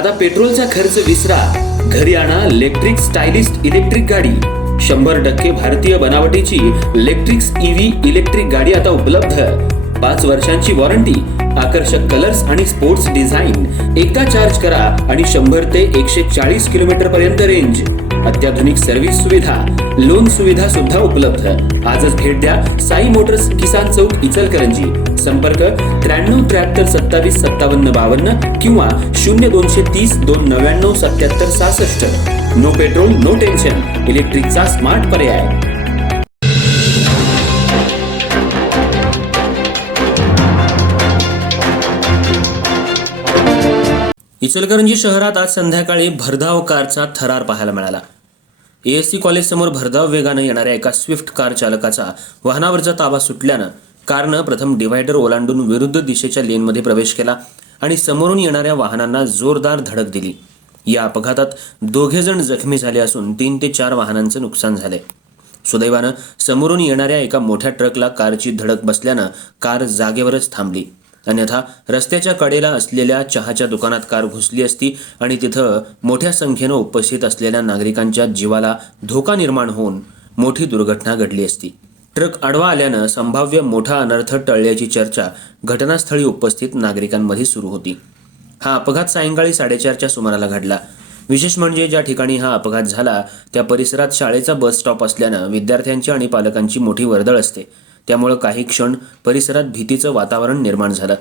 आता पेट्रोलचा खर्च विसरा, घरी आणा इलेक्ट्रिक स्टायलिस्ट इलेक्ट्रिक गाडी। 100% भारतीय बनावटीची इलेक्ट्रिक्स ईव्ही इलेक्ट्रिक गाडी आता उपलब्ध। 5 वर्षांची वॉरंटी, आकर्षक कलर्स आणि स्पोर्ट्स डिझाइन। एकदा चार्ज करा आणि 100 ते 140 किलोमीटर पर्यंत रेंज। अत्याधुनिक सर्व्हिस सुविधा, लोन सुविधा सुद्धा उपलब्ध। आजच भेट द्या साई मोटर्स, किसान चौक, इचलकरंजी। संपर्क 93 73 27 57 52 किंवा 0230 299 77 66। नो पेट्रोल नो टेन्शन, इलेक्ट्रिकचा स्मार्ट पर्याय। इचलकरंजी शहरात आज संध्याकाळी भरधाव कारचा थरार पाहायला मिळाला। एएससी कॉलेज समोर भरधाव वेगाने येणाऱ्या एका स्विफ्ट कार चालकाचा वाहनावरचा ताबा सुटल्यानं कारनं प्रथम डिव्हायडर ओलांडून विरुद्ध दिशेच्या लेनमध्ये प्रवेश केला आणि समोरून येणाऱ्या वाहनांना जोरदार धडक दिली। या अपघातात 2 जण जखमी झाले असून 3 ते 4 वाहनांचं नुकसान झाले। सुदैवानं समोरून येणाऱ्या एका मोठ्या ट्रकला कारची धडक बसल्यानं कार जागेवरच थांबली। अन्यथा रस्त्याच्या कडेला असलेल्या चहाच्या दुकानात कार घुसली असती आणि तिथं मोठ्या संख्येनं उपस्थित असलेल्या नागरिकांच्या जीवाला धोका निर्माण होऊन मोठी दुर्घटना घडली असती। ट्रक आडवा आल्यानं संभाव्य मोठा अनर्थ टळल्याची चर्चा घटनास्थळी उपस्थित नागरिकांमध्ये सुरू होती। हा अपघात सायंकाळी 4:30च्या सुमाराला घडला। विशेष म्हणजे ज्या ठिकाणी हा अपघात झाला त्या परिसरात शाळेचा बस स्टॉप असल्यानं विद्यार्थ्यांची आणि पालकांची मोठी वर्दळ असते। त्यामुळे काही क्षण परिसरात भीतीचं वातावरण निर्माण झालं।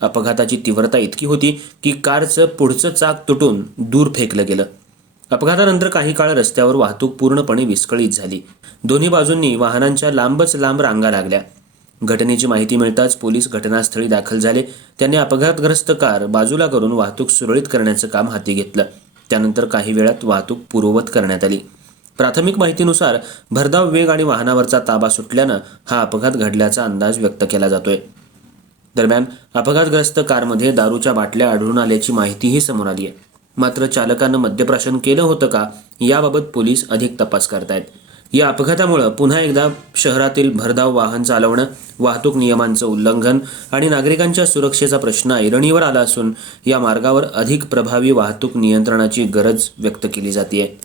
अपघाताची तीव्रता इतकी होती की कारचं पुढचं चाक तुटून दूर फेकलं गेलं। अपघातानंतर काही काळ रस्त्यावर वाहतूक पूर्णपणे विस्कळीत झाली। दोन्ही बाजूंनी वाहनांच्या लांबच लांब रांगा लागल्या। घटनेची माहिती मिळताच पोलीस घटनास्थळी दाखल झाले। त्यांनी अपघातग्रस्त कार बाजूला करून वाहतूक सुरळीत करण्याचं काम हाती घेतलं। त्यानंतर काही वेळात वाहतूक पूर्ववत करण्यात आली। प्राथमिक माहितीनुसार भरधाव वेग आणि वाहनावरचा ताबा सुटल्यानं हा अपघात घडल्याचा अंदाज व्यक्त केला जातोय। दरम्यान अपघातग्रस्त कारमध्ये दारूच्या बाटल्या आढळून आल्याची माहितीही समोर आली आहे। मात्र चालकानं मद्यप्राशन केलं होतं का याबाबत पोलीस अधिक तपास करतायत। या अपघातामुळे पुन्हा एकदा शहरातील भरधाव वाहन चालवणं, वाहतूक नियमांचं उल्लंघन आणि नागरिकांच्या सुरक्षेचा प्रश्न ऐरणीवर आला असून या मार्गावर अधिक प्रभावी वाहतूक नियंत्रणाची गरज व्यक्त केली जाते।